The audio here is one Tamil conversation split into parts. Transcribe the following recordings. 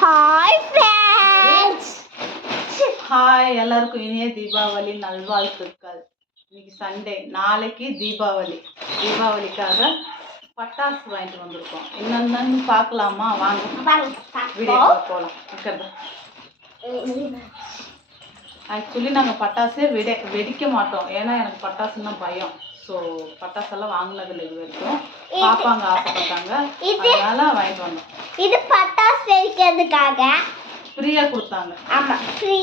Hi friends. ஹாய், எல்லாருக்கும் இனிய தீபாவளி நல்வாழ்த்துக்கள். இன்னைக்கு சண்டே, நாளைக்கு தீபாவளி. தீபாவளிக்காக பட்டாசு வாங்கிட்டு வந்திருக்கோம். என்னென்னு பார்க்கலாமா? வாங்க வீடியோ போகலாம். ஆக்சுவலி நாங்கள் பட்டாசே வெடிக்க மாட்டோம். ஏன்னா எனக்கு பட்டாசுன்னா பயம். ஸோ பட்டாசெல்லாம் வாங்கினதில்லை இது வரைக்கும். பாப்பாங்க ஆசைப்பட்டாங்க, அதனால வாங்கிட்டு வந்தோம். இது பட்டாசு வெடிக்கிறதுக்காக ஃப்ரீயாக கொடுத்தாங்க. ஆமாம், ஃப்ரீ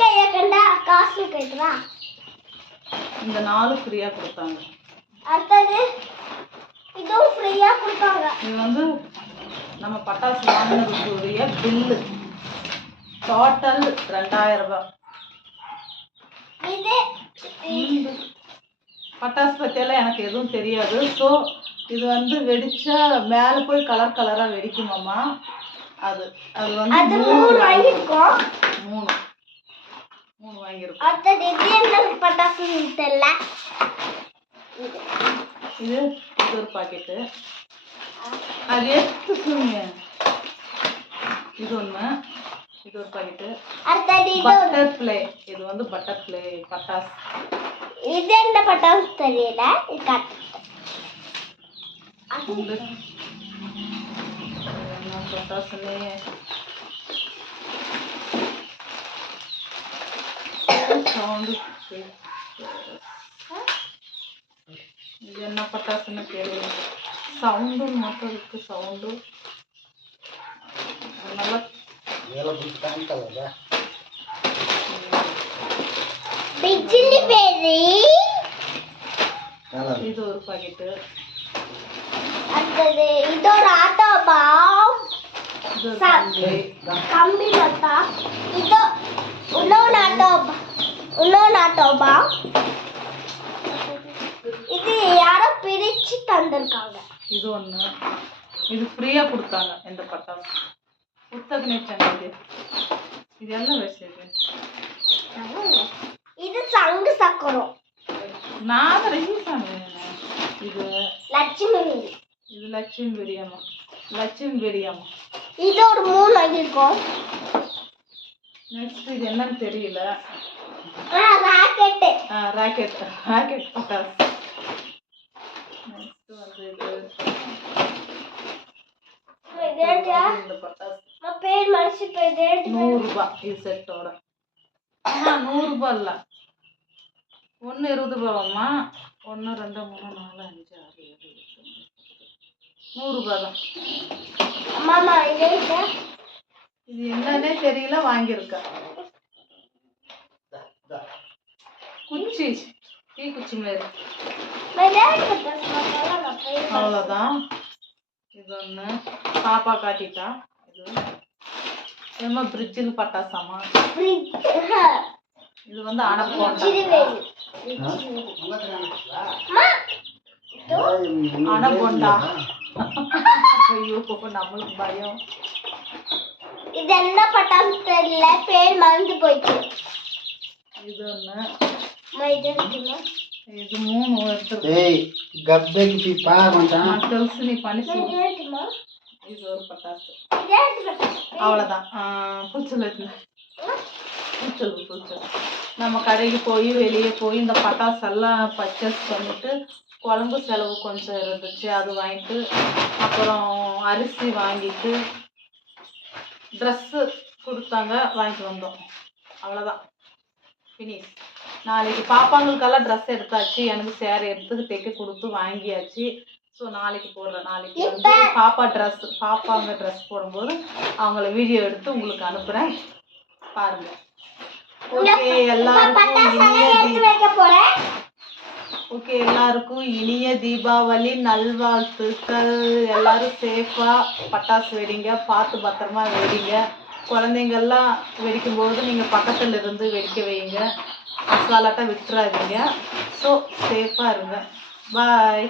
கையை கண்டா காசு கேட்குறா. இந்த நாளும் ஃப்ரீயாக கொடுத்தாங்க. அடுத்தது இதுவும் ஃப்ரீயாக கொடுத்தாங்க. இது வந்து நம்ம பட்டாசு வாங்கினதுக்குரிய பில்லு டோட்டல் 2000 ரூபாய். இது பட்டாசு பற்றியெல்லாம் எனக்கு எதுவும் தெரியாது. ஸோ இது வந்து வெடிச்சா மேலே போய் கலர் கலராக வெடிக்குமாம்மா. அது வந்து 3 வாங்கியிருக்கோம். 3 வாங்கியிருக்கோம். அடுத்தது இது என்ன பட்டாசு தெரியல. இது ஒரு பாக்கெட்டு. அது எடுத்துக்குங்க. இது ஒன்று, இது ஒரு பாக்கெட்டு. அடுத்தது பட்டர்ஃப்ளை. இது வந்து பட்டர்ஃப்ளை பட்டாசு. இது என்ன பட்டாசு தெரியல. என்ன பட்டாசுன்னு சவுண்டு. இது என்ன பட்டாசுன்னு தெரியல. சவுண்டு மட்டும் இருக்கு. சவுண்டு நல்லா பிஜிலி பேரி. இது ஒரு பாக்கெட்டு. அடுத்தது இது ஒரு ஆட்டோ பாம். இது கம்பி மத்தா. இது இன்னொரு ஆட்டோ பாம். இது யாரோ பிரிச்சு தந்திருக்காங்க. இது ஒன்று. இது ஃப்ரீயாக கொடுத்தாங்க. இந்த பட்டாசு புத்தகனே சங்கது. இது என்ன விஷயம்? இது சங்கு சக்கரம். நான் ரீசாமி. இது லட்சுமி. இது லட்சுமி பிரியாமா. லட்சுமி பிரியாமா. இது ஒரு 3 வாங்கியிருக்கோம். நெக்ஸ்ட் இது என்னன்னு தெரியல. ராக்கெட். ராக்கெட் பட்டாசு. நெக்ஸ்ட் வந்து இந்த பட்டாசு பேர் மனசு பேர் 100 ரூபாய். இது செட்டோட 100 ரூபாய் இல்லை, 1 20 ரூபாவாம்மா. 1 2 3 4 5 6 7 8 100 ரூபாய் தான். அம்மா இது என்னன்னே தெரியல, வாங்கியிருக்கேன். குச்சி, டீ குச்சி மாரி. அவ்வளோதான். இது ஒன்று பாப்பா காட்டிட்டா. இது என்னமோ பிரிட்ஜில் பட்டாசாமா. இது வந்து அனபோண்டா. அனபோண்டா. ஐயோ நம்மளுக்கு பயம். இது என்ன பட்டாசு தெரியல, பேர் மறந்து போயிடுச்சு. இது ஒன்று. இது 3 எடுத்துருக்கு. తెలుసు నీ పని. இது ஒரு பட்டாசு. அவ்வளோதான். பூச்சல் நம்ம கடைக்கு போய் வெளியே போய் இந்த பட்டாசெல்லாம் பர்ச்சேஸ் பண்ணிட்டு குழம்பு செலவு கொஞ்சம் இருந்துச்சு, அது வாங்கிட்டு அப்புறம் அரிசி வாங்கிட்டு ட்ரெஸ்ஸு கொடுத்தாங்க, வாங்கிட்டு வந்தோம். அவ்வளோதான், ஃபினிஷ். நாளைக்கு பாப்பாங்களுக்கெல்லாம் ட்ரெஸ் எடுத்தாச்சு. எனக்கு சேரீ எடுத்து தைக்க கொடுத்து வாங்கியாச்சு. ஸோ நாளைக்கு போடுறேன். நாளைக்கு வந்து பாப்பாங்க ட்ரெஸ் போடும்போது அவங்கள வீடியோ எடுத்து உங்களுக்கு அனுப்புகிறேன், பாருங்கள். ஓகே, எல்லாருக்கும் இனிய தீபாவளி நல்வாழ்த்துக்கள். எல்லாரும் சேஃபாக பட்டாசு வெடிங்க, பார்த்து பத்திரமா வெடிங்க. குழந்தைங்கள்லாம் வெடிக்கும்போது நீங்கள் பக்கத்தில் இருந்து வெடிக்க வைங்க, அசால்ட்டாக விட்டுறாதீங்க. ஸோ சேஃபாக இருங்க. பாய்.